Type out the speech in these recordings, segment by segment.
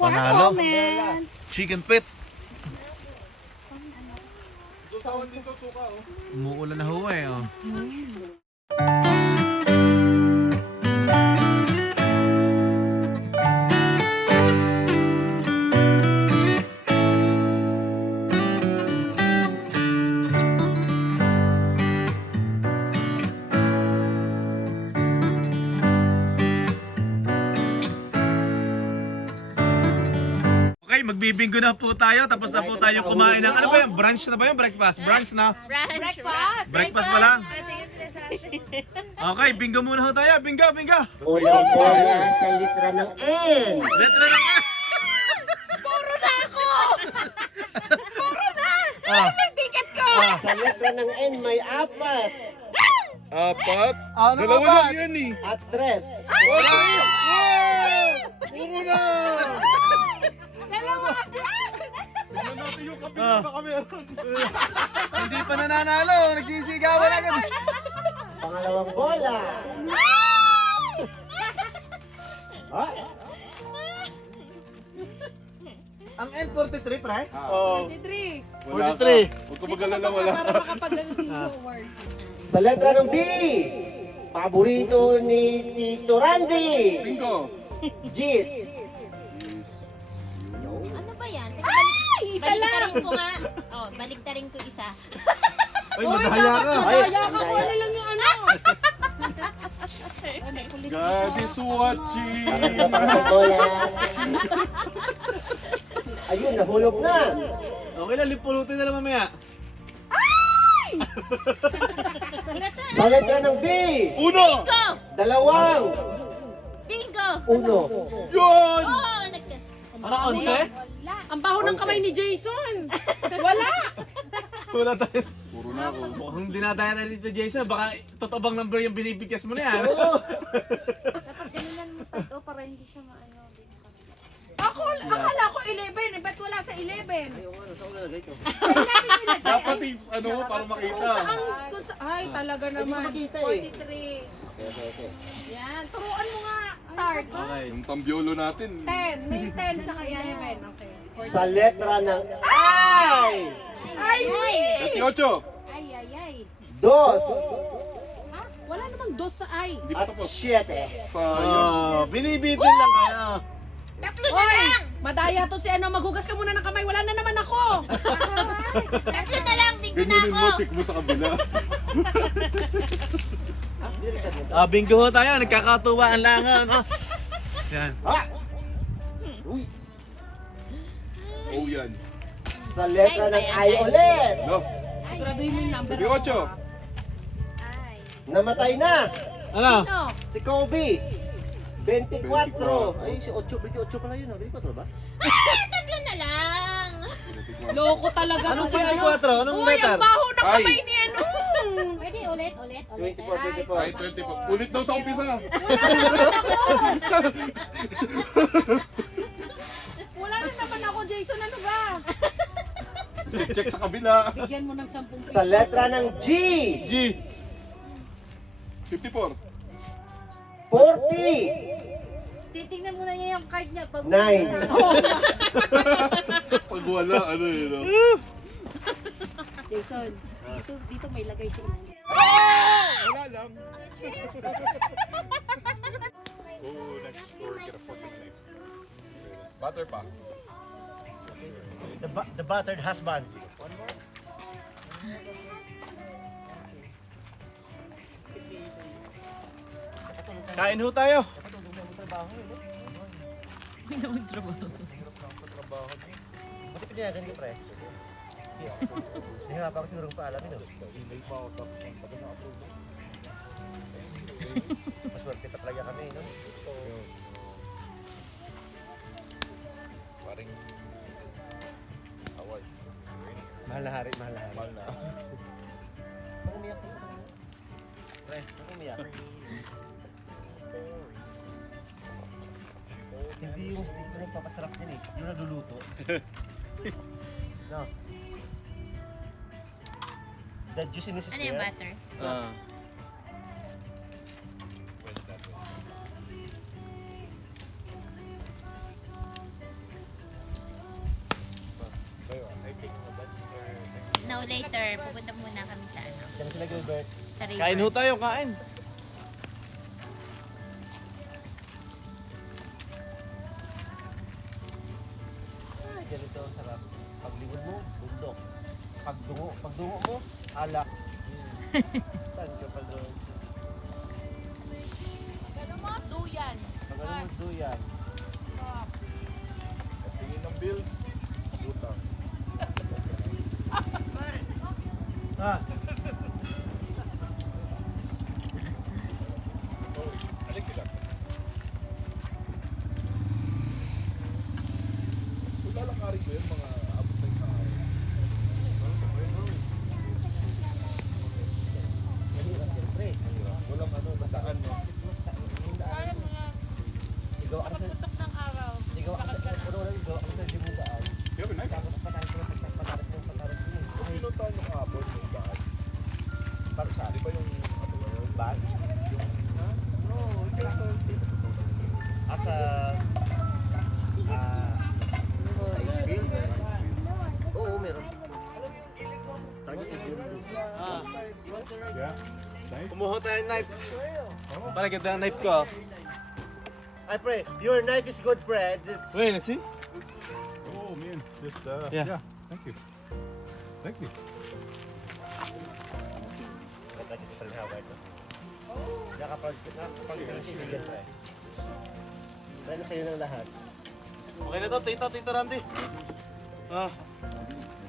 For a Panalo. moment. Chicken pit. Susawan dito, suka, oh. Umuulan na ho eh. Oh. Okay, magbibinggo na po tayo. Tapos na po tayo kumain ng, ano ba yan? Brunch na ba yan? Breakfast? Brunch na? Breakfast. Breakfast pa lang? Okay, bingo muna ho tayo. Bingo, bingo! Unang bola sa litra ng N. Letra na nga! Puro na ako! Puro na! Ah. Ano yung ticket ko? Sa litra ng N may apat Apat? Ano Dalawa ba? lang yan, eh. at tres. Wow! Puro na! Dalawa! Tignan natin yung kabila na kameron. Hindi pa nananalo. Nagsisigawan agad. Pangalawang bola. Ah, Ang N43, pre? Oh, 23. wala ka. 43. Huwag ka mag-alala, wala ka. Para makapagano si Howard. sa letra ng B. Paborito ni Tito Randy. 5. Gis. Ano ba yan? Ay! Isa lang! Baliktarin ko nga. Oh, baliktarin ko isa. Ay, madaya ka. Madaya ka kung ano lang yung ano. God is watching. Pangalawang bola. Ayun, nahulog na. Okay lang, lipulutin na lang mamaya. Sa letra Sa letra ng B. 1. Bingo! Dalawang. Bingo! Uno. Yun! Oh, Ano, 11? Ang baho ng kamay ni Jason. Wala! Wala tayo. Puro na ako. Mukhang dinadaya na dito, Jason. Baka totobang number yung binibigkas mo na yan. Ganunan mo tato para hindi siya maano. Akala ko 11. Ba't wala sa 11? Dapat ano, para makita. Ay, talaga naman. Makita eh. 43. Yan. Turuan mo nga, Tart. Okay. Yung tambiolo natin. 10. May 10 tsaka 11. Okay. Sa letra ng I. Ay, wait! 28. Ay, ay, ay. Dos. Wala namang dos sa ay. Hindi pa At tapos. siyete. Sayang. Binibitin lang kayo. Tatlo na Oy! lang! Madaya to si ano, maghugas ka muna ng kamay. Wala na naman ako. Tatlo na lang! Bingo na Ganunin ako! mo, check mo sa kabila. Bingo ho tayo. Nagkakatuwaan lang. Ano? Yan. Ah! Uy. Oh, yan. Sa letra ng I ulit. No. Siguraduhin mo yung number. 28. Ay. Namatay na. Ano? No. Si Kobe. 24. Ay, si 8. 28 pala yun. 24 ba? Tatlo na lang! Loko talaga to Anong si ano. 24? Anong Uy, letter? ang baho ng Ay. kamay ni ano. Pwede ulit. 24, Ay, 24. 20 Ulit daw sa umpisa. Wala na naman ako, Jason. Ano ba? Check sa kabila. Bigyan mo ng 10 piso. Sa letra ng G. G. 54. 40. Titingnan muna niya yung card niya pag 9. Pag wala, ano yun, no? Jason, dito may lagay si Inay. Wala lang. Oh, next door, get a fork and knife. Butter pa. The battered husband. Kain ho tayo. Buti pinayagan niyo, pre. Hihirapan ko sigurong paalamin. Maswerte pa talaga kami, no? Paring away. Mahal na hari, mahal na hari. Mahal na. Huwag umiyak. Pre, huwag umiyak. Hindi yung steak na nagpapasarap din eh. Yung naluluto. No. The juiciness is Ano yung there. butter? Ah. later, pupunta muna kami sa ano. Diyan sila Gilbert. Sa river. Kain ho tayo, kain. Ganito ang sarap. Pagliwod mo, bundok. Pagdungo mo, alak. Saan ka pa doon? Ano mo? Duyan. Pag ano mo, duyan. At tingin ng bills, utang. Ah, I think you got some. Kung lalakarin ko yun, mga abot na yung araw. Mahirap siyempre. Walang ano, nataan no. Kaya mo yan. Ligaw ako sa... Pagputok ng araw. Ligaw ako sa... Ligaw ako sa Jimundaan. You have a knife? Tapos patarik mo. Kung pinuntahan yung abot yung daan, Para sa di ba yung ano ba yun? bag? No, ito Asa... Icefield? Oo, meron. Yeah. Nice. Kumuha tayo ng knife. para ganda ng knife ko. Ay, pre, your knife is good, pre. It's... Wait, let's see. Oh man, just Yeah. Thank you. Thank you. Ganda kasi pa rin hawa ito. Nakapag-kaibigan, pre. Pre, na sa'yo ng lahat. Okay na to, Tito Randy. Ah.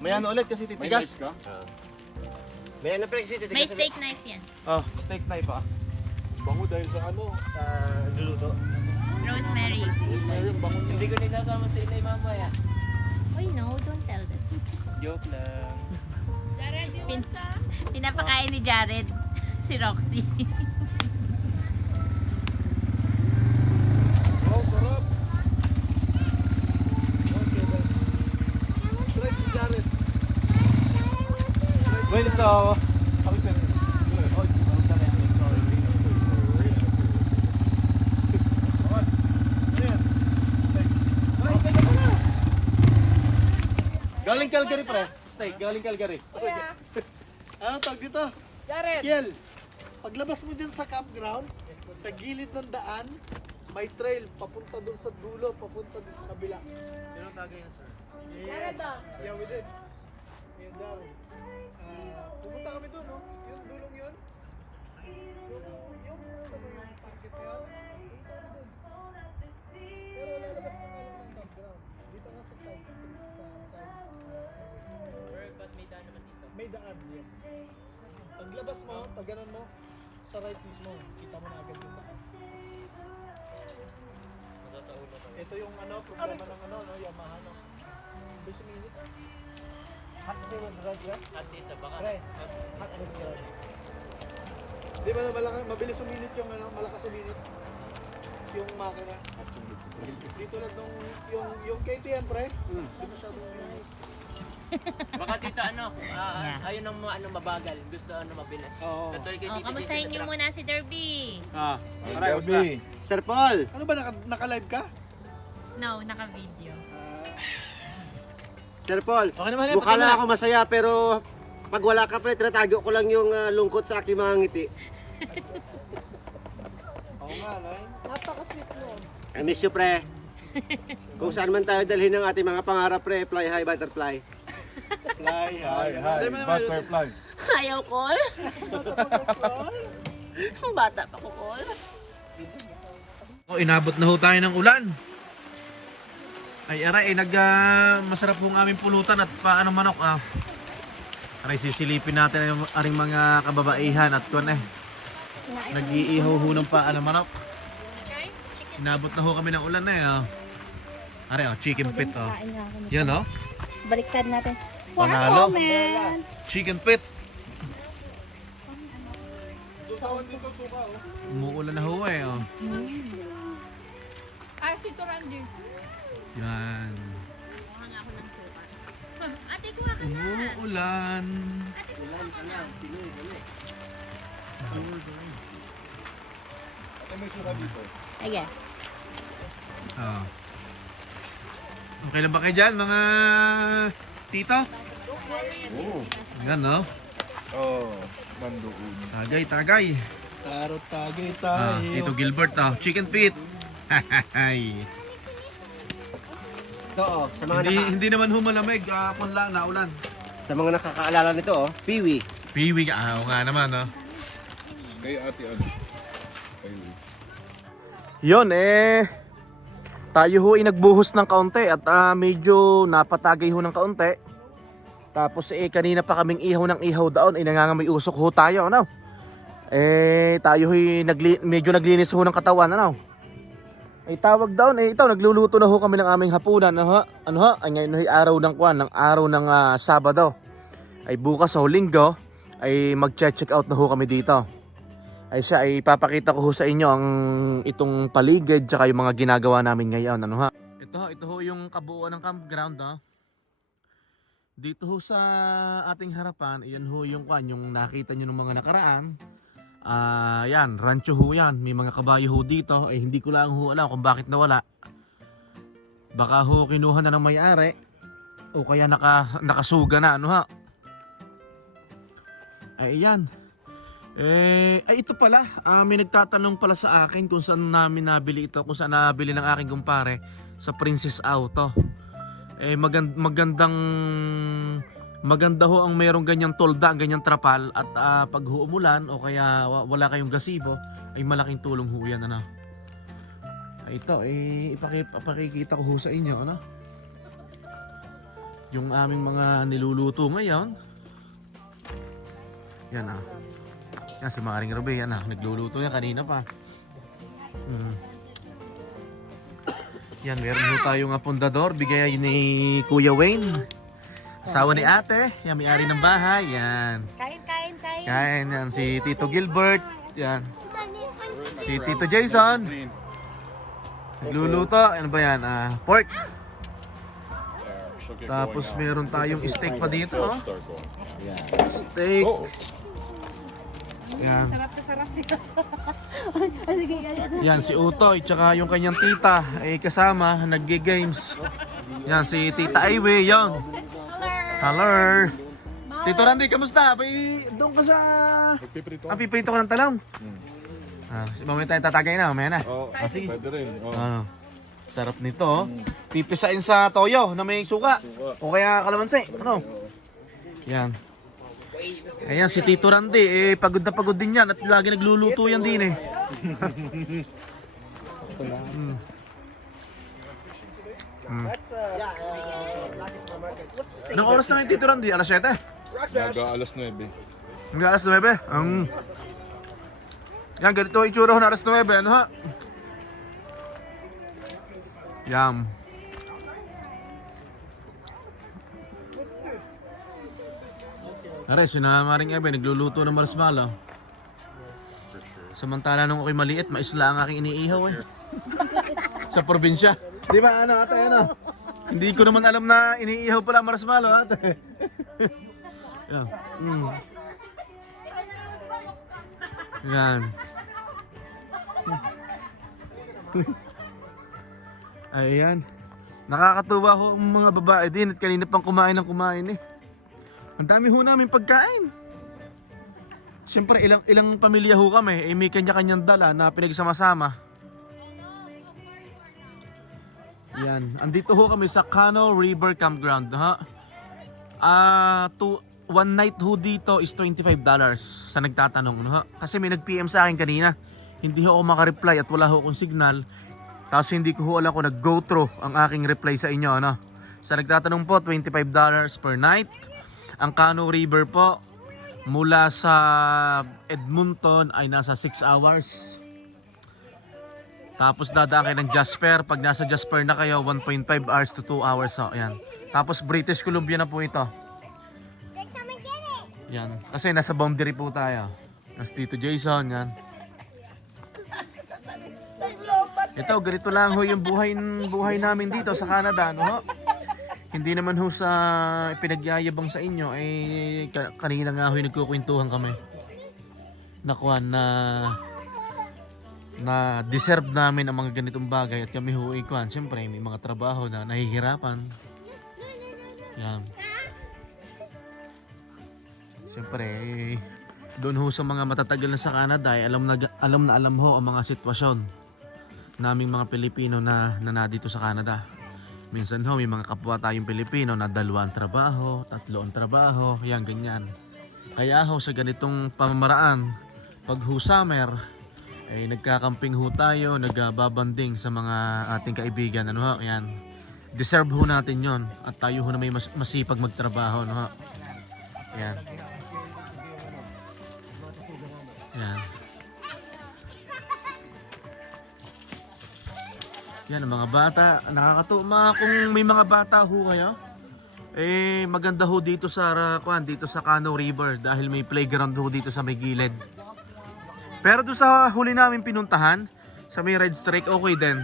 May ano ulit kasi titigas. ka? May ano, pre, kasi May titigas steak knife yan. Oh, steak knife ah. Bango dahil sa ano? sa luluto. Rosemary. Meron bango niya. Hindi ko nisasama sa inay mamaya. Uy, no, don't tell them. Joke lang. Jared, you want some? Pinapakain ni Jared si Roxy. Oh, sarap! Try si Jared. Wait, it's how is it? Oh, it's sorry. Galing Calgary pre. Steak, galing Calgary. Ano tawag dito? Jared. Kiel, paglabas mo dyan sa campground, sa gilid ng daan, may trail papunta doon sa dulo, papunta doon sa kabila. Pero tagay na, sir. Jared, oh. Yeah, we did. Yan daw. Pumunta kami doon, no? Yung dulong yun. Yung packet na yun. Pumunta kami doon. Pero lalabas kami lang ng campground. Dito nga sa side street. Ba't may daan naman dito? May daan, yes. Paglabas mo, taganan mo, sa right mismo, kita mo na agad yung daan. Sa ulo ka. Ito yung ano, problema ng ano, no, Yamaha, no. Doon suminit. Hot kasi yung drug, ya? At dito, baka. Pre, hot and drug. Di ba na mabilis suminit yung ano, malakas suminit yung makina. Dito lang nung, yung KTM, pre, di masyadong suminit. Baka dito ano, ayun ang ano, mabagal. Gusto ano mabilis. Oo. Katulad kay Oh, Tito kamustahin Jason niyo sa muna si Derby. Ah, Derby. Sir Paul! Ano ba, naka-live ka? No, naka-video. Sir Paul, Okay naman, mukha lang ako masaya pero pag wala ka pre, tinatago ko lang yung lungkot sa aking mga ngiti. Oo nga, Nay. Napaka-sweet mo. I miss you, pre. Kung saan man tayo dalhin ng ating mga pangarap, pre, fly high, butterfly. Fly high. Hi, butterfly. Ayaw, Col. Bata pa ko, Col. Oh, inabot na ho tayo ng ulan. Ay, aray, masarap hong aming pulutan at paano manok ah. Aray, sisilipin natin ang aring mga kababaihan at kuwan nag-iihaw ho ng paano manok. Inabot na ho kami ng ulan oh. Aray, chicken pit oh. Yan oh. Baliktad natin. Panalo. man. Chicken pit. Susawan dito, suka, oh. Umuulan na ho oh. Ay, Tito Randy. Yan. Kuha nga ako ng suka. Ate, kuha ka na. Umuulan. Ate, may suka dito. Ayan. Oh. Okay lang ba kayo dyan, mga tito? Yan, no? Oh, nandoon. Tagay, tagay. Tarot tagay Ah, tayo. Tito Gilbert, chicken feet. Ito oh, sa mga, hindi naman humalamig, kung lang, naulan. sa mga nakakaalala nito oh, Piwi. Piwi ka, oo nga naman, no? Kay ate ano? Kay Yun, tayo ho ay nagbuhos ng kaunti at medyo napatagay ho ng kaunti. Tapos kanina pa kaming ihaw ng ihaw daon, nangangamay usok ho tayo, ano? Tayo ho'y medyo naglinis ho ng katawan, ano? Tawag daon, ito, nagluluto na ho kami ng aming hapunan, ano ho? Ay ngayon ay araw ng Sabado. Ay bukas ho, Linggo, ay mag-check out na ho kami dito. Ay siya, ay ipapakita ko ho sa inyo ang itong paligid tsaka yung mga ginagawa namin ngayon, ano ha? Ito ho yung kabuuan ng campground, no? Dito ho sa ating harapan, iyan ho yung nakita nyo ng mga nakaraan. Yan, rancho ho yan. May mga kabayo ho dito. Hindi ko lang ho alam kung bakit nawala. Baka ho kinuha na ng may-ari. O kaya nakasuga na, ano ha? Ay, yan. Ito pala. May nagtatanong pala sa akin kung saan namin nabili ito. Kung saan nabili ng aking kumpare. Sa Princess Auto. Maganda ho ang mayroong ganyang tolda, ganyang trapal at pag umulan o kaya wala kayong gazebo ay malaking tulong ho yan, ano. Ito ipakikita ko ho sa inyo, ano. Yung aming mga niluluto ngayon. Yan Yan si Maring Ruby, yan nagluluto yan kanina pa. Yan, meron ho tayong pundador, bigay ni Kuya Wayne. Asawa ni ate, yan may-ari ng bahay, yan. Kain. Kain, yan si Tito Gilbert, yan. Si Tito Jason. Nagluluto, ano ba yan? Pork. Tapos meron tayong steak pa dito, oh. Steak. Yan. Sarap siya. Yan si Utoy, tsaka yung kanyang tita ay kasama, nagge-games. Yan si Tita Aiwe, yon. Hello. Tito Randy, kamusta? Doon ka sa... Magpiprito. Piprito ko ng talong. Mamaya tayo tatagay na, mamaya na. Oh, sige. pwede rin. Oh. Sarap nito, oh. Pipisain sa toyo na may suka. O kaya kalamansi, ano? Yan. Ayan si Tito Randy, pagod na pagod din yan at lagi nagluluto yan din eh. Anong oras na ngayon, Tito Randy? Alas 7? Mag-aalas 9. Hanggang alas 9? Yan, ganito ang itsura ko na alas 9, ano ha? Yan. Ares, yun na Maring Ebe, nagluluto ng marshmallow. Samantala nung ako'y maliit, maisla ang aking iniihaw eh. Sa probinsya. Di ba ano ate, ano? Hindi ko naman alam na iniihaw pala marshmallow ate. Yan. Yan. Ayan. Nakakatuwa ho ang mga babae din at kanina pang kumain eh. Ang dami ho namin pagkain. Siyempre ilang pamilya ho kami, may kanya-kanyang dala na pinagsama-sama. Yan, andito ho kami sa Cano River Campground, ha? One night ho dito is $25 sa nagtatanong, no, ha? Kasi may nag-PM sa akin kanina. Hindi ho ako makareply at wala ho akong signal. Tapos hindi ko ho alam kung nag-go through ang aking reply sa inyo, ano? Sa nagtatanong po, $25 per night. Ang Cano River po, mula sa Edmonton ay nasa 6 hours. Tapos dadaan kayo ng Jasper. Pag nasa Jasper na kayo, 1.5 hours to 2 hours. So, ayan. Tapos British Columbia na po ito. Yan. Kasi nasa boundary po tayo. Mas Tito Jason, yan. Ito, ganito lang ho yung buhay namin dito sa Canada, no ho? Hindi naman ho sa pinagyayabang sa inyo, kanina nga ho yung nagkukwentuhan kami. Nakuha na deserve namin ang mga ganitong bagay at kami ho ikuan. Siyempre may mga trabaho na nahihirapan. Yan. Siyempre, doon ho sa mga matatagal na sa Canada, alam ho ang mga sitwasyon naming mga Pilipino na dito sa Canada. Minsan ho, may mga kapwa tayong Pilipino na 2 ang trabaho, 3 ang trabaho, yan ganyan. Kaya ho sa ganitong pamamaraan, pag ho summer, ay nagkakamping ho tayo, nagbabanding sa mga ating kaibigan. Ano ho, yan. Deserve ho natin yon at tayo ho na may masipag magtrabaho. Ano ho. Yan. Yan. Yan ang mga bata. Nakakatuwa kung may mga bata ho kayo. Eh maganda ho dito sa dito sa Cano River dahil may playground ho dito sa may gilid. Pero doon sa huli namin pinuntahan sa may Red Strike okay din.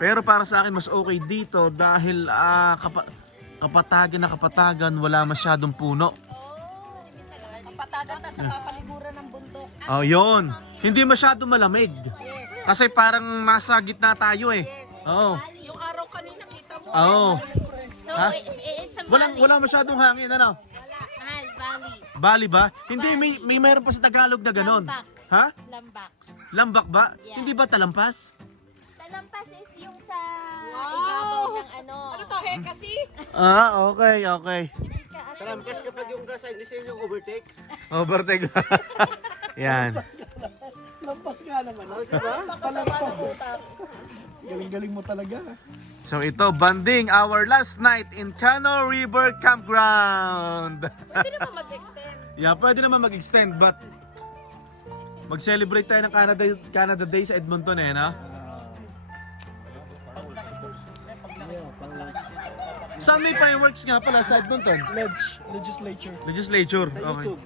Pero para sa akin mas okay dito dahil kapatagan wala masyadong puno. Kapatagan na sa papaliguran ng bundok. Oh, yun. Hindi masyadong malamig. Kasi parang nasa gitna tayo eh. Oo. Yung araw kanina kita mo. Oo. So, Ha? it's a Wala masyadong hangin ano? valley. Bali ba? Hindi may meron pa sa Tagalog na ganun. Lambak. Ha? Lambak. Lambak ba? Yeah. Hindi ba talampas? Talampas is yung sa ibabaw ng ano. Ano to, kasi? Okay. Talampas kapag yung gas ay yung overtake. Overtake. Yan. Lampas nga naman. Diba? Palampas. Galing-galing mo talaga. So ito, banding our last night in Cano River Campground. Pwede naman mag-extend. Yeah, pwede naman mag-extend but mag-celebrate tayo ng Canada Day sa Edmonton eh, no? Saan may fireworks nga pala sa Edmonton? Legislature. Okay.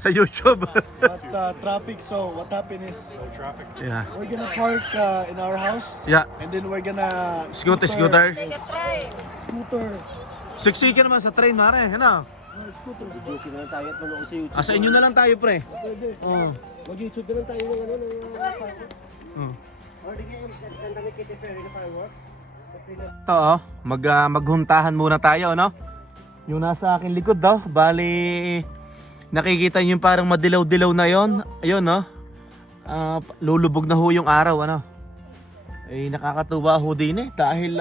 Sa YouTube. But traffic, so what happened is No traffic. Yeah. we're gonna park in our house Yeah. and then we're gonna Scooter. Scooter. Siksikan naman sa train, mare. Ano? Scooter. Video na lang tayo at manood sa YouTube. Sa inyo na lang tayo, pre. Pwede. Oh. Mag-YouTube na lang tayo ng ano, ng Oh. or di kayo ganda ni Katy Perry na fireworks. Ito oh, maghuntahan muna tayo, no? Yung nasa akin likod daw, bali nakikita niyo yung parang madilaw-dilaw na yon. Ayun, no? Lulubog na ho yung araw, ano? Eh nakakatuwa ho din eh dahil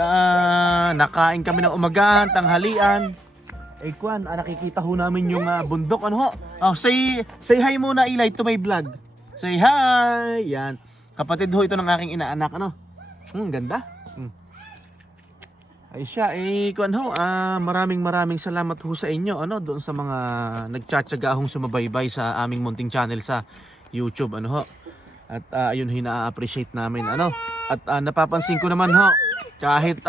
nakain kami ng umagahan, tanghalian. Eh kwan, nakikita ho namin yung bundok, ano ho? Oh, say hi muna, Eli, to my vlog. Say hi. Yan. Kapatid ho ito ng aking inaanak, ano? Ganda. Ay siya, kwan ho, maraming salamat ho sa inyo, ano, doon sa mga nagtsatsaga hong sumabaybay sa aming munting channel sa YouTube, ano ho. At ayun ho, na-appreciate namin, ano. At napapansin ko naman ho, kahit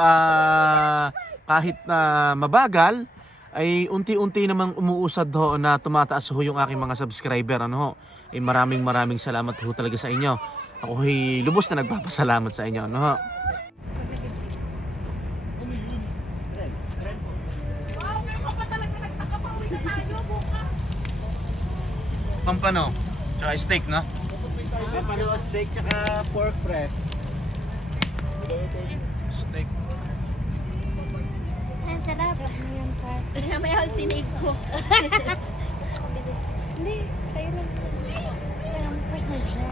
mabagal, ay unti-unti namang umuusad ho na tumataas ho yung aking mga subscriber, ano ho. Ay maraming salamat ho talaga sa inyo. Ako ay lubos na nagpapasalamat sa inyo, ano ho. Pampano, tsaka steak, no? Pampano steak tsaka pork pre. Steak. Ang sarap. May ang sinave ko. Hindi, tayo lang. Ang point na dyan.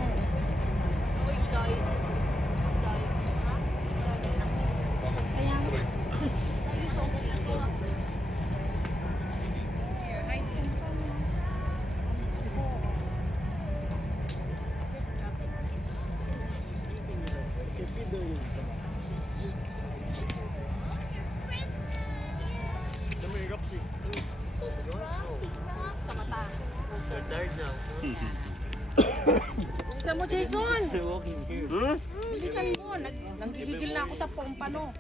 Bilisan mo, Jason. Bilisan mo. Nanggigigil na ako sa pompano.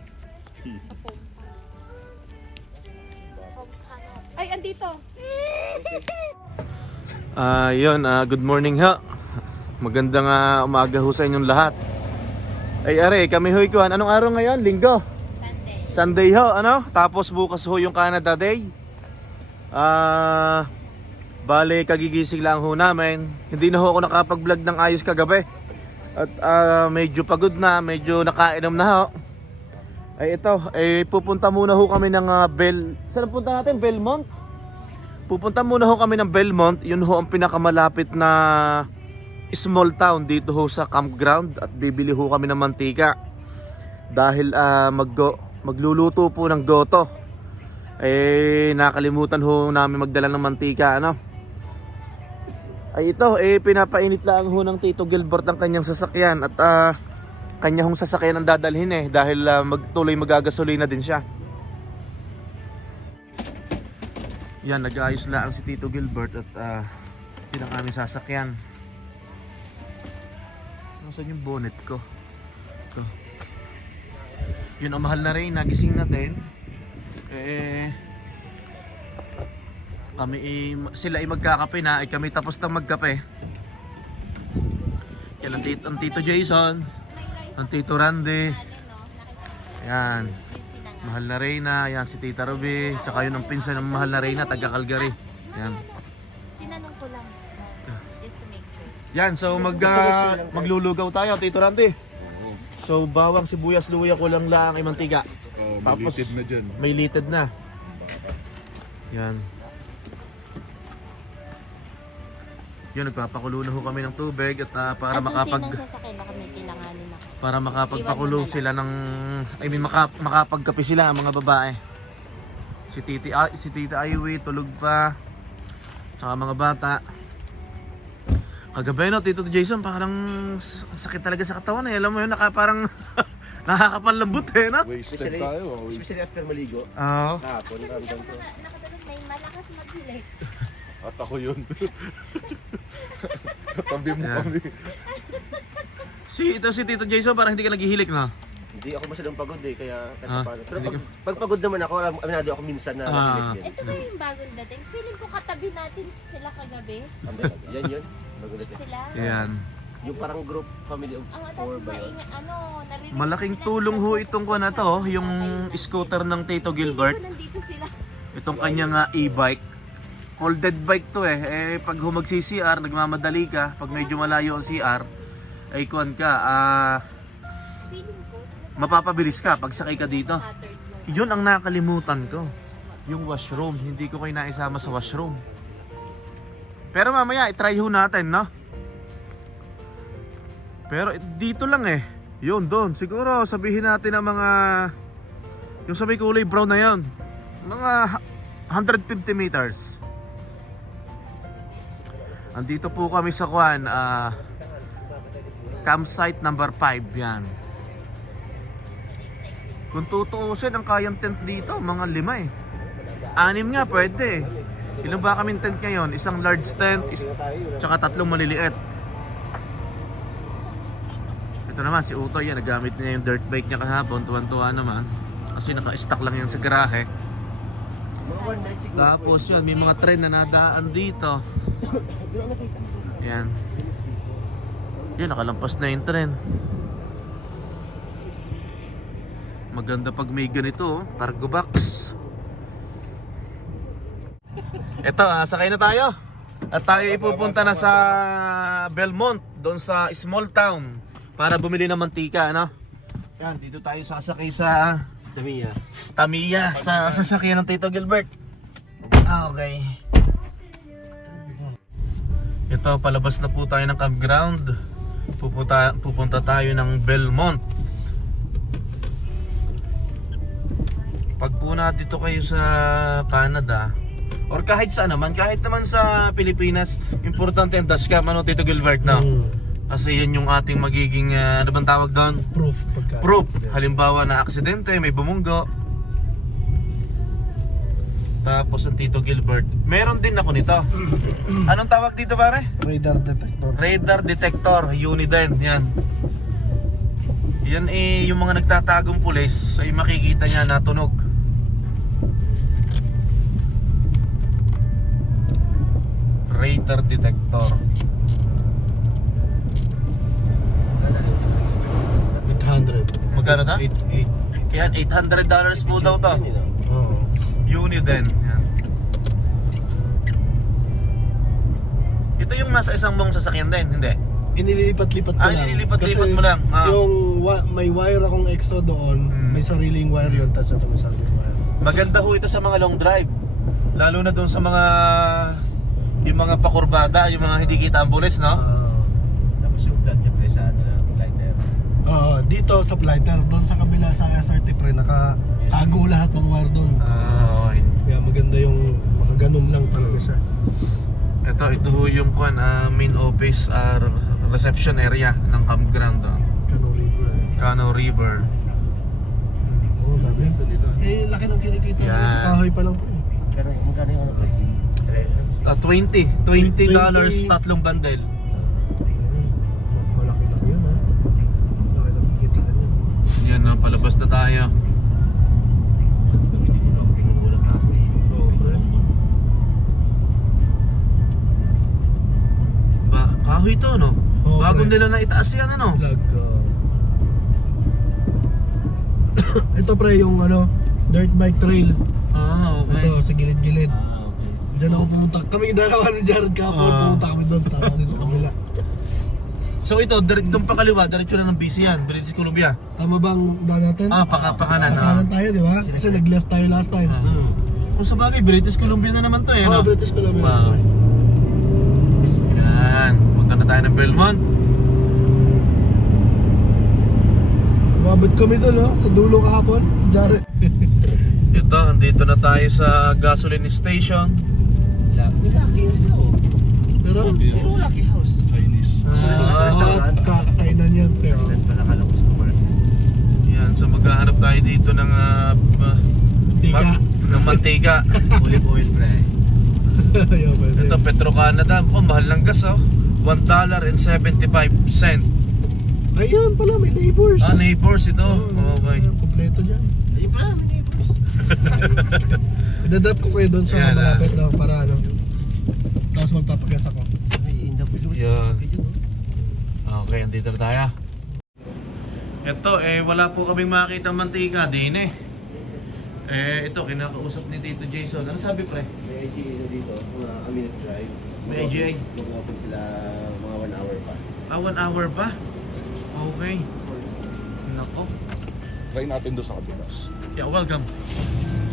Sa pompa. Ay, andito. Good morning ho. Magandang umaga ho sa inyong lahat. Ay are, kami ho ikuan. Anong araw ngayon? Linggo? Sunday ho, ano? Tapos bukas ho yung Canada Day. Bale, kagigising lang ho namin. Hindi na ho ako nakapag-vlog ng ayos kagabi. At medyo pagod na, medyo nakainom na ho. Ay ito, pupunta muna ho kami ng Saan punta natin? Belmont? Pupunta muna ho kami ng Belmont. Yun ho ang pinakamalapit na small town dito ho sa campground. At bibili ho kami ng mantika. Dahil magluluto po ng goto. Nakalimutan ho namin magdala ng mantika, ano? Ay ito, pinapainit lang ho ng Tito Gilbert ang kanyang sasakyan. At kanya hong sasakyan ang dadalhin dahil magtuloy magagasolina din siya. Yan, nag-aayos lang si Tito Gilbert at yun ang aming sasakyan. Nasaan yung bonnet ko? Ito. Yun ang mahal na rin, nagising natin. Sila ay magkakape na, kami tapos na magkape. Yan ang Tito Jason, ang Tito Randy. Yan. Mahal na Reyna, yan si Tita Ruby, tsaka yun ang pinsan ng Mahal na Reyna, taga Calgary. Yan. Tinanong ko lang. Just to make sure. Yan, so maglulugaw tayo, Tito Randy. So bawang sibuyas, luya ko lang ang mantika. Tapos Malited na dyan. may litid na. Yan. Yun, nagpapakulo na ho kami ng tubig at para sasakay, baka may kailanganin ako. para makapagpakulo sila ng makapagkape sila ang mga babae. Si Tita Ivy tulog pa. Tsaka mga bata. Kagabi no, Tito Jason, parang sakit talaga sa katawan Alam mo yun, parang nakakapanlambot no? Wasted tayo. Especially after maligo. Oo. Hapon, ramdam ko. Nakadalot na yung malakas maghilig. At ako yun. Katabi mo Yan. kami. Si Tito Jason, parang hindi ka naghihilik no? Hindi ako masyadong pagod kaya paano. Pero hindi pag pagod naman ako, aminado ako minsan na nakilig din. Ito ba yung bagong dating? Feeling ko katabi natin sila kagabi. Yan yun. Magulat yan. Sila. Yan. Yung parang group family of Ang four atas ba yun? narinig Malaking ko sila tulong sa ho group itong na na to, yung nakakainan. scooter ng Tito Feeling Gilbert. ko nandito sila. Itong kanyang e-bike. Folded bike to pag humag-CR, nagmamadali ka, pag medyo malayo ang CR, ay kuwan ka, Feeling ko sila mapapabilis ka pag sakay ka dito. scattered lang. Yun ang nakalimutan ko. Yung washroom, hindi ko kayo naisama sa washroom. Pero mamaya, i-try ho natin, no? Pero dito lang Yun, doon. Siguro sabihin natin ang mga, yung sa may kulay brown na yun, mga 150 meters. Andito po kami sa campsite number 5 yan. Kung tutuusin ang kayang tent dito, mga 5 6 nga pwede Ilan ba kaming tent ngayon? Isang large tent, tsaka 3 maliliit. Ito naman si Utoy, nagamit niya yung dirt bike niya kahapon. Tuwan-tuwa naman kasi naka-stack lang yan sa garahe. Mga one night siguro. Tapos yun, may mga tren na nadaan dito. Yan. Yan, nakalampas na yung tren. Maganda pag may ganito, cargo box. Ito, sakay na tayo. At tayo ipupunta na sa Belmont, doon sa small town, para bumili ng mantika, ano? Yan, dito tayo sasakay sa Tamiya, sa sasakyan ng Tito Gilbert. Okay. Ito, palabas na po tayo ng campground. Pupunta tayo ng Belmont. Pag po na dito kayo sa Canada, or kahit saan naman, kahit naman sa Pilipinas, importante ang dashcam, ano Tito Gilbert, no? Kasi yan yung ating magiging, ano bang tawag doon? Proof. Halimbawa na aksidente, may bumunggo. Tapos ang Tito Gilbert, meron din ako nito. Anong tawag dito pare? Radar detector. Radar detector, Uniden, yan. Yan yung mga nagtatagong pulis ay makikita niya na tunog. Radar detector. 800. Magkano na? 8. Kaya $800 po daw to. Oo. Uniden. Yan. Ito yung nasa isang mong sasakyan din, hindi? Inililipat-lipat ko lang. Inililipat-lipat Kasi mo lang. yung may wire akong extra doon, may sariling wire yun, tapos ito may sariling wire. Maganda ho ito sa mga long drive. Lalo na doon sa mga yung mga pakurbada, yung mga hindi kita ang bulis, no? Tapos yung vlog niya pre sa ano na, lighter. Dito sa blighter, doon sa kabila sa SRT pre, nakatago lahat ng wire doon. Okay. Kaya maganda yung makaganom lang talaga siya. Ito ho yung main office, reception area ng campground. Cano River. Cano River. Oo, dami. Laki ng kinikita Yan. mo sa kahoy pa lang po. Pero magkano yung ano pre? $20 tatlong bundle. Malaki lang yun ha. Malaki lang kikitaan yun. Yan na, palabas na tayo. Oo, pre. Kahoy to, no? Oo, Bago pre. nila na itaas yan, ano? Vlog. Ito pre yung dirt bike trail. Okay. Ito sa gilid-gilid. Okay. Diyan ako pumunta. Kami dalawa ni Jared kapon. Pumunta kami doon. Tapos din sa kabila. So ito, itong pakaliwa, diretso na ng BC yan, British Columbia. Tama bang daan natin? Pakanan. Pakanan tayo, di ba? Kasi nag-left tayo last time. Kung sa bagay, British Columbia na naman to eh, no? British Columbia. Wow. Yan, punta na tayo ng Belmont. Umabot kami doon, no? Sa dulo kahapon. Jared. Ito, andito na tayo sa gasoline station. May lucky house ka oh. Pero, Pero lucky house. Chinese. kakakainan yan. Pero, Yan pala kala ko sa supermarket. Yan, so maghahanap tayo dito ng Tika. ng mantika. Olive oil pre. Ayaw, pwede. Ito, Petro Canada. Oh, mahal ng gas, oh. $1.75. Ayan pala, may neighbors. Neighbors ito. Okay. Kompleto dyan. Ayun pala, may neighbors. Idadrop ko kayo doon sa Yan, malapit na para tapos magpapagas ako. Ay, in the blue. Yan. Okay dyan oh. Okay, andito na tayo. Ito, wala po kaming makita mantika din eh. Ito, kinakausap ni Tito Jason. Ano sabi pre? May IGA na dito, mga a minute drive. May IGA? Mag-open sila mga 1 hour pa. 1 hour pa? Okay. Nako. Try natin doon sa kabila. Yeah, welcome.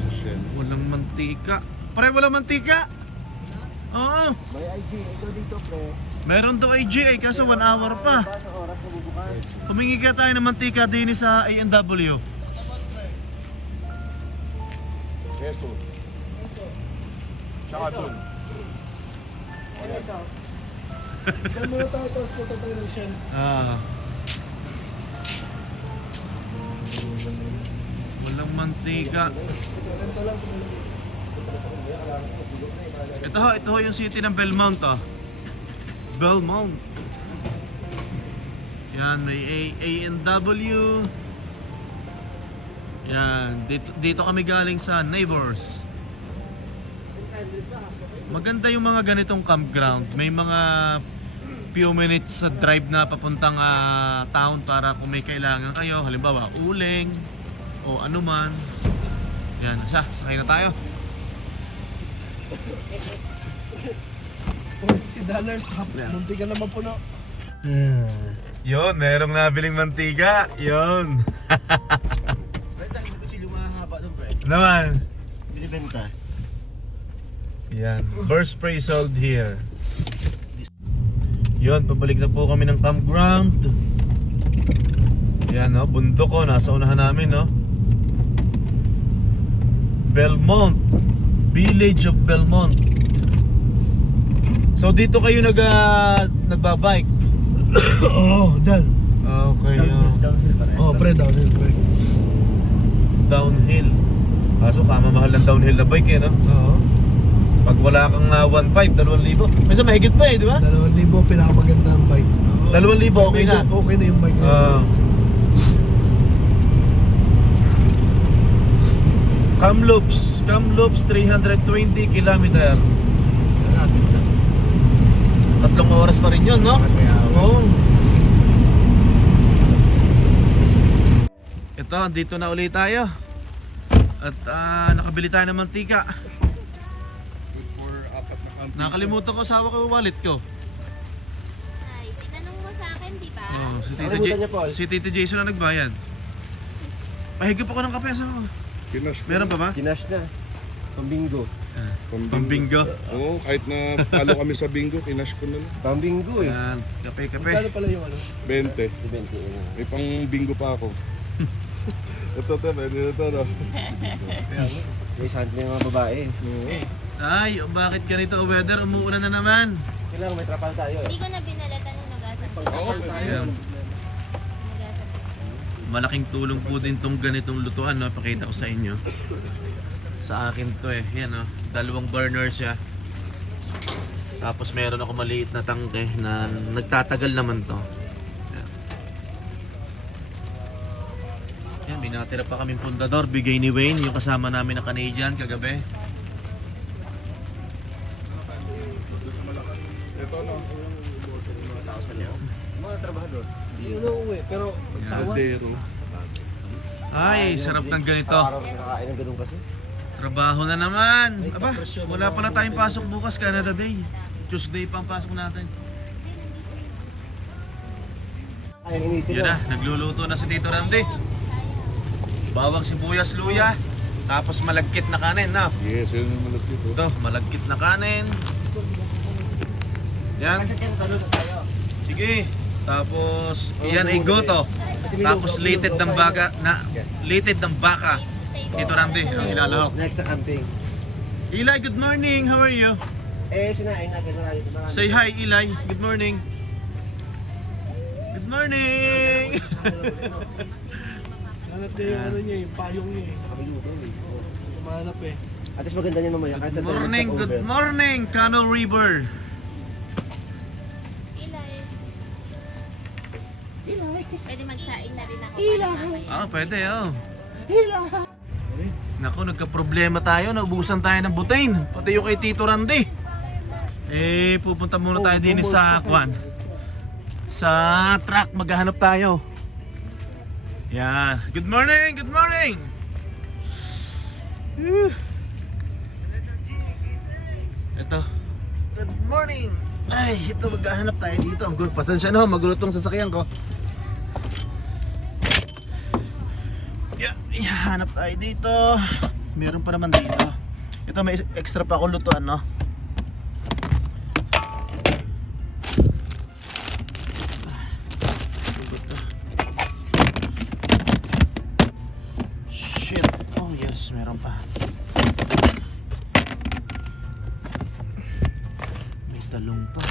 Sa Shell. Walang mantika. Pre, walang mantika? Oo. May IGA ito dito pre. Meron to IGA kaso 1 hour pa. Sa oras na bubukas. Humingi ka tayo ng mantika din sa A&W. Peso. Tsaka doon. Diyan muna tayo, tapos punta tayo ng Shell. Walang mantika. Ito ho yung city ng Belmont, oh. Belmont. Yan, may A&W. Yan, dito kami galing sa Neighbors. Maganda yung mga ganitong campground. May mga few minutes sa drive na papuntang town para kung may kailangan kayo. Halimbawa, uling o anuman. Yan, sakay na tayo. $40 half. Munti ka naman puno. Yon, merong nabiling mantika. Yon. Pre, dahil ko sila mahahaba doon pre. Naman. Binibenta. Yan. Burst spray sold here. Yon, pabalik na po kami ng campground. Yan, no, bundok ko. Nasa unahan namin, no. Belmont. Village of Belmont. So dito kayo nagbabike. Oo, dal. Okay. Downhill pa rin. Pre, downhill, pre. Downhill. Kaso kamamahal ng downhill na bike eh, no? Oo. Pag wala kang 1.5, 2,000. Minsan mahigit pa eh, di ba? 2,000 pinakamaganda ang bike. 2,000 okay na. Okay na yung bike. Kamloops 320 kilometer. 3 oras pa rin yun, no? Oo. Ito, dito na ulit tayo. At nakabili tayo ng mantika. Good for 4 na camping. Nakalimutan ko sa ko wallet ko. Ay, tinanong mo sa akin, di ba? Oh, Nakalimutan niya, Paul. si Tito Jason na nagbayad. Pahigop ako ng kape sa Kinash ko. Meron pa ba? Kinash na. Pambingo. Pambingo. Oo, kahit na talo kami sa bingo, kinash ko na lang. Pambinggo eh. Yan, kape. Magkano pala yung ano? 20. 20. May pang bingo pa ako. Ito, no? May sand may mga babae. Ay, bakit ganito weather? Umuulan na naman. Kailangan may trapal tayo eh. Hindi ko na binalatan nung nagasan ko. Ayan. Malaking tulong po din tong ganitong lutuan, no? Pakita ko sa inyo. Sa akin to eh. Yan, no? 2 burner siya. Tapos meron ako maliit na tangke na nagtatagal naman to. Yan, binatira pa kaming pundador. Bigay ni Wayne, yung kasama namin na Canadian kagabi. Ito, no? Mga trabahador. Hindi yun uuwi, pero magsawa. Dero. Ay, sarap ng ganito. Araw nakakain ng ganun kasi. Trabaho na naman. Aba, wala pala tayong pasok bukas, Canada Day. Tuesday pa ang pasok natin. Ay, initin Yan na, nagluluto na si Tito Randy. Bawang sibuyas, luya. Tapos malagkit na kanin, na. Yes, yun yung malapit. Oh. Ito, malagkit na kanin. Yan, Kasi kaya tanong tayo. sige. Tapos, iyan ay goto. Tapos litid ng baka, litid ng baka. Tito Randy, ang ilalahok. Next na camping. Eli, good morning. How are you? Sinaing natin marami. Say hi, Eli. Good morning. Good morning. Hanap niya yung ano niya, yung payong niya eh. Kami luto eh. Kumahanap eh. At least maganda niya mamaya. Kahit sa Good morning, good morning, Cano River. Ilay. Pwede magsaing na rin ako. Ilay. Ah, pwede, oh. Naku, nagka-problema tayo. Naubusan tayo ng butane. Pati yung kay Tito Randy. Eh, pupunta muna tayo din sa Kwan. Sa truck, maghahanap tayo. Yan. Good morning, good morning. Ito. Good morning. Ay, ito maghahanap tayo dito. Ang good. Pasensya na, magulo tong sasakyan ko. Hanap tayo dito. Meron pa naman dito. Ito may extra pa akong lutuan, no? Shit. Oh yes, meron pa. May talong pa.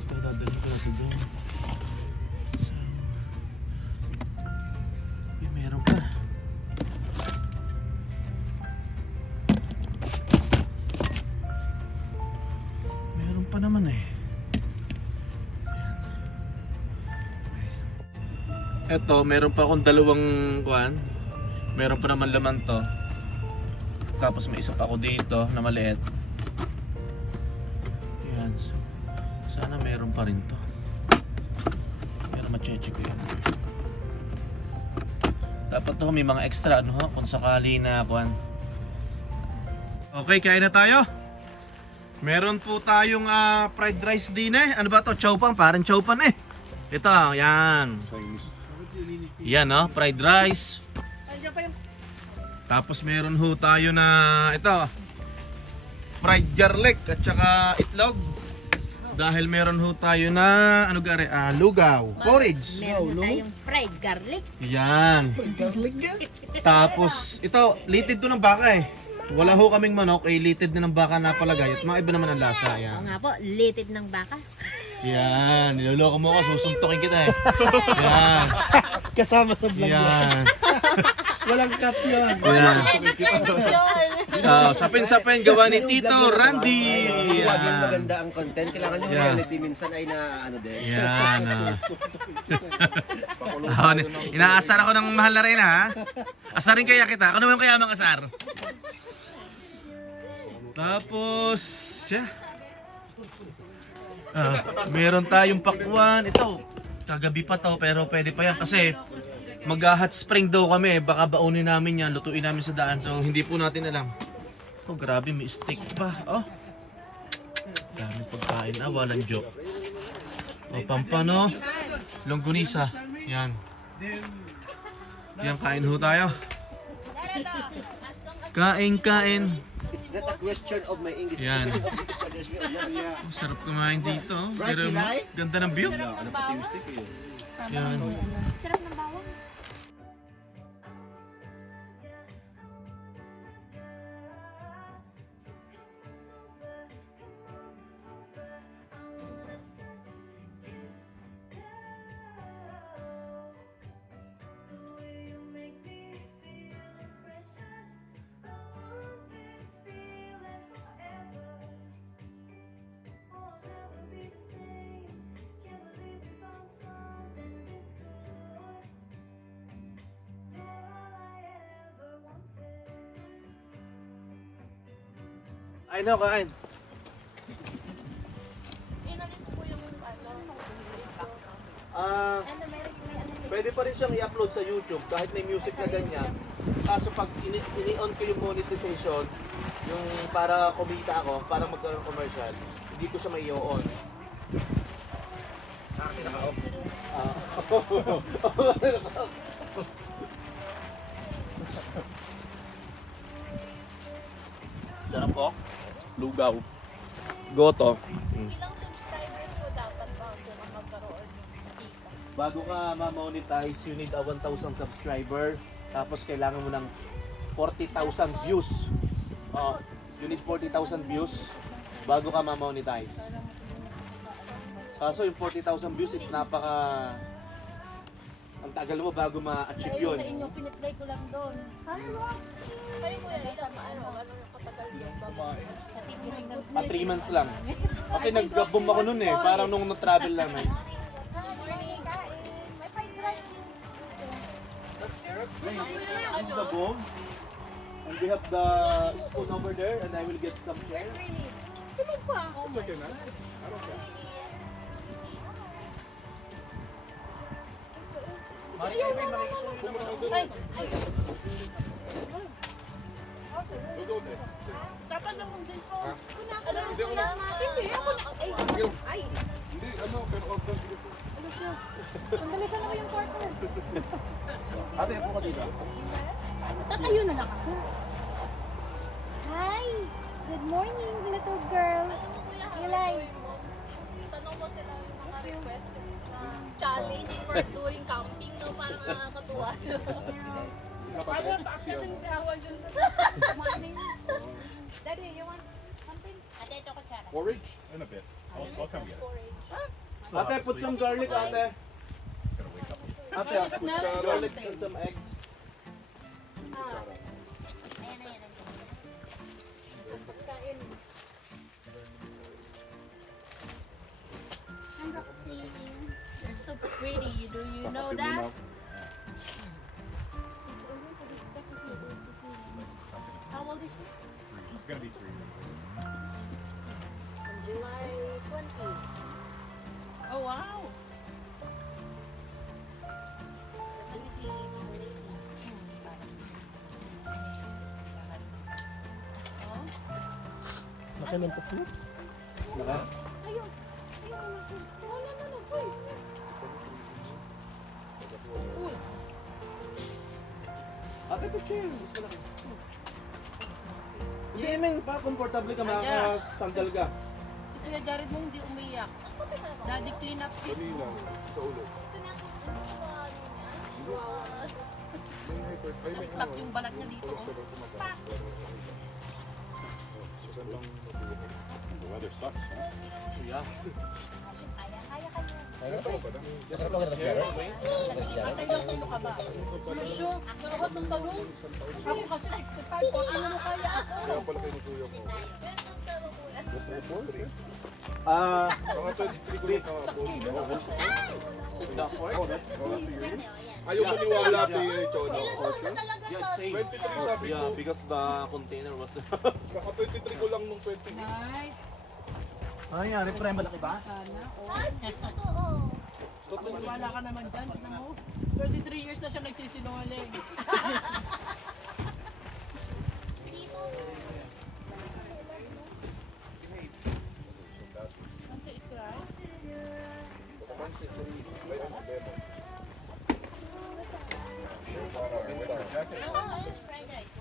Ito, dadalhin ko na sa doon. Meron pa. Meron pa naman eh. Eto, meron pa akong 2 kuwan. Meron pa naman laman to. Tapos may isa pa ako dito na maliit. Yan. Sana meron pa rin to. Pero ma-check ko yan. Dapat to may mga extra ano ho, kung sakali na kuan. Okay, kain na tayo. Meron po tayong fried rice din eh. Ano ba to? Chowpan, parang chowpan eh. Ito, yan. Chinese. Yan no, fried rice. Andiyan pa yung... Tapos meron ho tayo na ito. Fried garlic at saka itlog. Dahil meron ho tayo na ano gare, lugaw, porridge. Meron na tayong fried garlic. Yan. Tapos ito, litid to ng baka eh. Wala ho kaming manok, litid na ng baka na palagay at mga iba naman ang lasa. Oo Yan. nga po, litid ng baka. Yan, niloloko mo ako, susuntukin kita eh. Yan. Kasama sa vlog niya. Yan. Walang cut yun. Yan. Sapin-sapin gawa ni Tito Randy. Huwag yung Yan. maganda ang content. Kailangan yung Yeah. reality minsan ay na ano din. Yan. Inaasar ako ng mahal na rin ha. Asarin kaya kita. Ano naman kaya mang asar? Tapos, siya. Meron tayong pakwan. Ito, kagabi pa to pero pwede pa yan kasi mag-hot spring daw kami. Baka baunin namin yan, lutuin namin sa daan. So, hindi po natin alam. Oh, grabe, may steak pa. Oh, dami pagkain. Walang joke. Oh, pampano. Longganisa. Yan. Yan, kain ho tayo. Kain. It's not a question of my English. Yan. It's a question of my English. Sarap kumain dito. Pero ganda ng view. Yan. Sarap ng bawang. Kain ho, kain. Inalis po yung ano. Ah, pwede pa rin siyang i-upload sa YouTube kahit may music na ganyan. Kaso pag ini-on ko yung monetization, yung para kumita ako, para magkaroon ng commercial, hindi ko siya may i-on. Actually, naka-off. Sarap po. Lugaw. Goto. Ilang subscribers po dapat bago ka magkaroon ng kita? Bago ka ma-monetize, you need a 1,000 subscriber. Tapos kailangan mo ng 40,000 views. You need 40,000 views bago ka ma-monetize. Kaso yung 40,000 views is napaka... Ang tagal mo bago ma-achieve yun. Sa inyo, piniplay ko lang doon. Kayo kuya, ilang ano katagal doon ba? Sa TV hanggang Pa 3 months lang. Kasi nag-boom ako nun eh. Parang nung na-travel lang eh. morning kain. May fried rice. This is the boom. And we have the spoon over there and I will get some share. Really? Tulog pa. Dapat naman din po. Alam mo na. Hindi ako. Ay. Hindi, ano, pero order dito. Ano siya? Sandali sa naman yung partner. Ate, po ka dito. Tatayo na lang ako. Hi! Good morning, little girl. Ilay. Tanong mo sila yung mga request na challenge for touring camping, no? Parang nakakatuwa. Parang paakyat din si Hawa dyan sa morning. Daddy, you want something? Ate, ito ko tsara. Porridge? In a bit. I'll come get it. Ate, put some garlic, ate. Gotta wake up. Ate, put some garlic and some eggs. Ayan, ayan. Pagkain. I'm Roxy. You're so pretty. Do you know that? How old is she? It's gonna be 3. July 20. Oh, wow. Naka? Ate, chill. Gusto lang. Hindi, men, pa komportable ka, makakasandal ka. Si Kuya Jared mo hindi umiyak. Daddy clean up his Kanina, sa ulo. May hyper, ay may tap yung balat niya dito. cholesterol tumataas. So, saan lang matulog? The weather sucks, huh? Yeah. Kaya ka niya. Ano ba na? Patay lang ulo ka ba? Ano siya? Sarap ng talong. Ako kasi 65. Kung ano mo kaya ako. Kaya pala kayo ni Kuya mo. Just a 4? Mga 23 ko lang kahapon. Ayaw maniwala kay Chono. Yeah, same. 23 sabi ko. Yeah, because the container was... Kaka 23 ko lang nung 20 weeks. Nice. Ano nangyari, pre? Malaki ba? Sana. Totoo. Wala ka naman dyan. Tignan mo. 23 years na siya nagsisinungaling. Okay, try. May ano, lemon. Sure, para winter jacket. Oo, fried rice.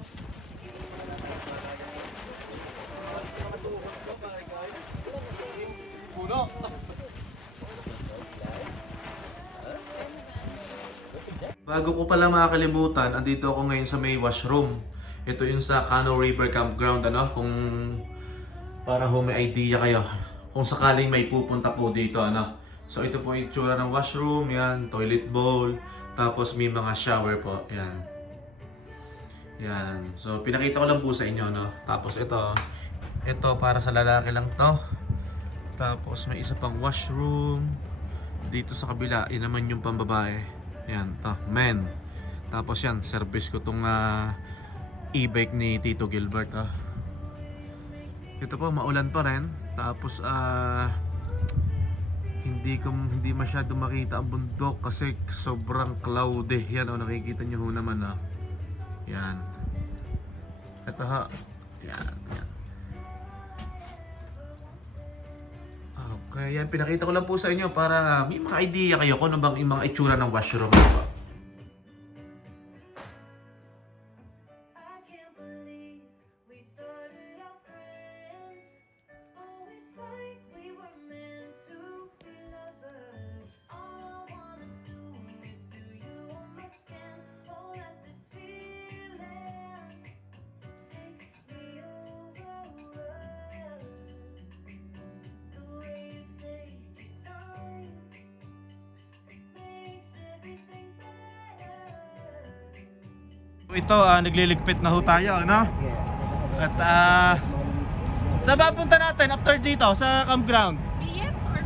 Bago ko pala makakalimutan, andito ako ngayon sa may washroom. Ito yung sa Cano River Campground, ano? Kung para ho may idea kayo kung sakaling may pupunta po dito, ano? So ito po yung itsura ng washroom, yan, toilet bowl, tapos may mga shower po, yan. Yan. So pinakita ko lang po sa inyo, no? Tapos ito para sa lalaki lang to. Tapos may isa pang washroom dito sa kabila, yun naman yung pambabae. Yan, to, men. Tapos yan, service ko tong e-bike ni Tito Gilbert. Ito po, maulan pa rin. Tapos hindi masyado makita ang bundok kasi sobrang cloudy. Yan, nakikita nyo ho naman. Yan. Ito ha. Yan. Okay, yan. Pinakita ko lang po sa inyo para may mga idea kayo kung ano bang yung mga itsura ng washroom. Ito, nagliligpit na ho tayo, ano? At saan ba punta natin after dito sa campground? Miet or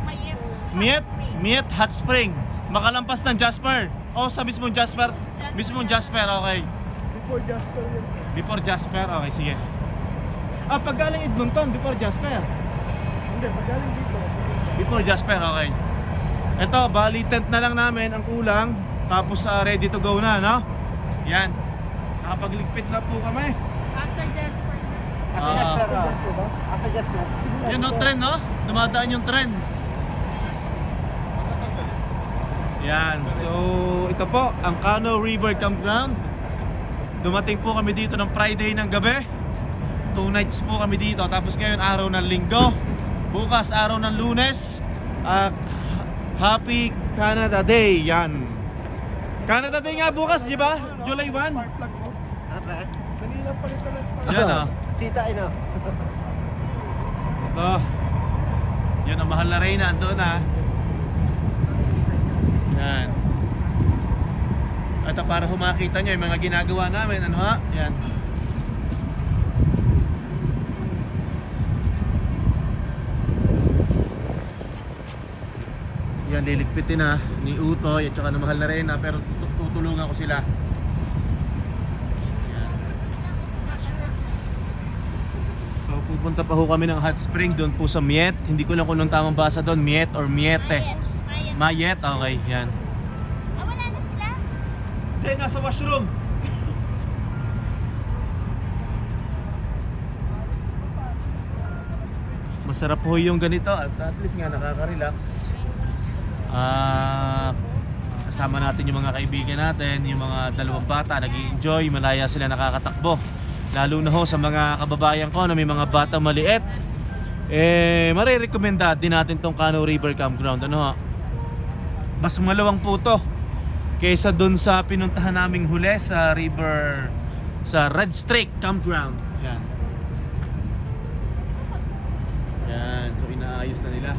Mayet? Miet Hot Spring. Makalampas ng Jasper. O sa mismong Jasper? Mismong Jasper, okay. Before Jasper yun. Before Jasper, okay, sige. Pag galing Edmonton, before Jasper. Hindi, pag galing dito. Before Jasper, okay. Ito, bali tent na lang namin ang kulang. Tapos ready to go na, no? Yan. Nakapagligpit na po kami. After Jasper. After Jasper, ba? After Jasper. Yun no, tren, no? Dumadaan yung tren. Yan. So, ito po, ang Cano River Campground. Dumating po kami dito ng Friday ng gabi. 2 nights po kami dito. Tapos ngayon, araw ng Linggo. Bukas, araw ng Lunes. Happy Canada Day. Yan. Canada Day nga bukas, di ba? July 1. Spark plug mo. Kanina pa rin ng spark plug. Yan, oh. Tita, Ito. Yan ang mahal na Reyna. Andun, Yan. Ito para humakita nyo yung mga ginagawa namin. Ano ha? Yan. Yan, liligpitin ni Utoy at saka ng mahal na Reyna. Pero tutulungan ko sila. So pupunta pa ho kami ng hot spring doon po sa Miet. Hindi ko lang kung anong tamang basa doon, Miet or Miete. Mayet, okay, yan. Wala na sila? Hindi, nasa washroom. Masarap po yung ganito at least nga nakaka-relax. Kasama natin yung mga kaibigan natin, yung mga dalawang bata, nag-i-enjoy, malaya sila nakakatakbo. Lalo na ho sa mga kababayan ko na may mga bata maliit. Marirekomenda din natin tong Cano River Campground. Ano ho? Mas malawang po to kaysa dun sa pinuntahan naming huli sa river, sa Red Streak Campground. Yan. Yan, so inaayos na nila.